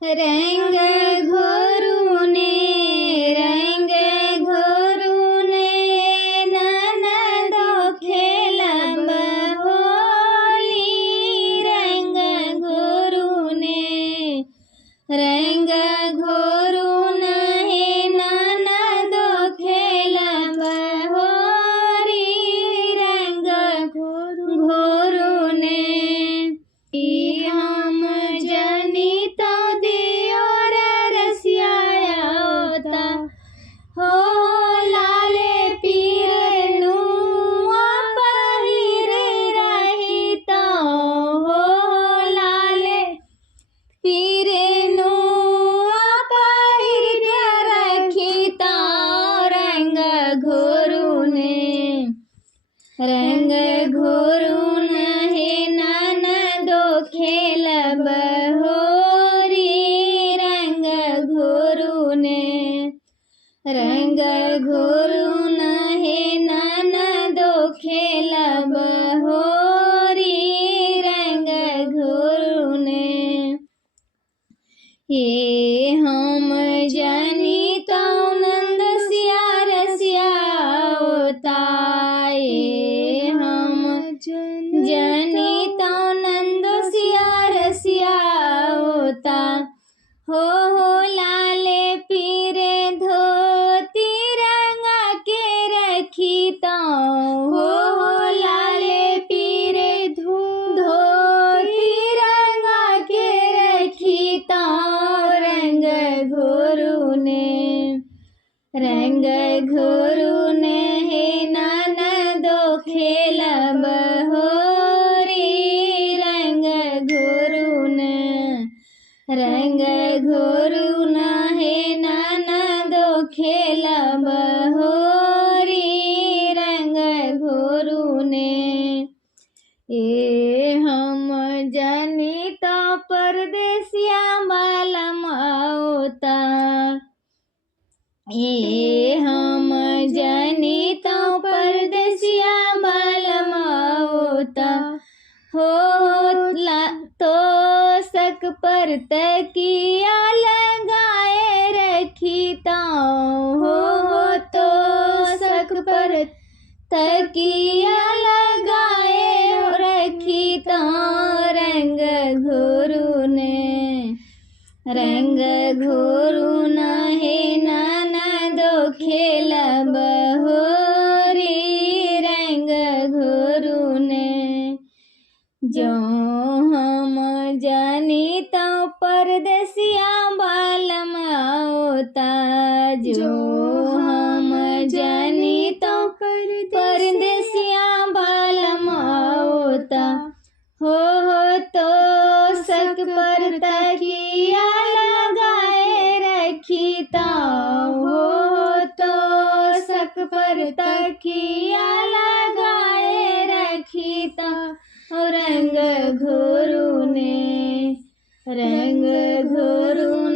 रंग घोरुने रंग घोरुने ननदो खेलब होली रंग घोरुने रंग घोरुन हे ननदो खेलब होली रंग घोरुने हम जनित दियोर रसियाया होता हो लाले पीरनु पहिरे रहिता हो लाले पीरनु पहिर के रखिता रंग घोरुने रंग घोरुन हे ननदो खेलब होरी रंग घोरुने रंग घोरुन हे ननदो खेलब होरी रंग घोरुने ये हम जनित नंद सिया रसिया होता ये हम जनित नंद सिया रसिया होता हो लाले पीरे धोती रंगा के रखिता हो लाले पीरे धोती रंगा के रखिता रंग घोरुने रंग घोरुने हे ननदो खेलब होरी रंग घोरुने रंग घोरुन हे ननदो खेलब होरी रंग घोरुने ए हम जनित परदेसिया बालम होता ये हम जनित परदेसिया बालम होता हो तो सक पर तकिया लगाए रखिता हो तो सक पर तकिया लगाए रखिता रंग घोरुने रंग घोरुन हे ननदो खेलब होरी रंग घोरुने जो हम जनित परदेसिया बालम होता जो हम जनित परदेसिया बालम होता हो तो सक पर तकिया लगाए रखिता हो तो सक पर तकिया लगाए रखिता रंग घोरुने रंग घोरुन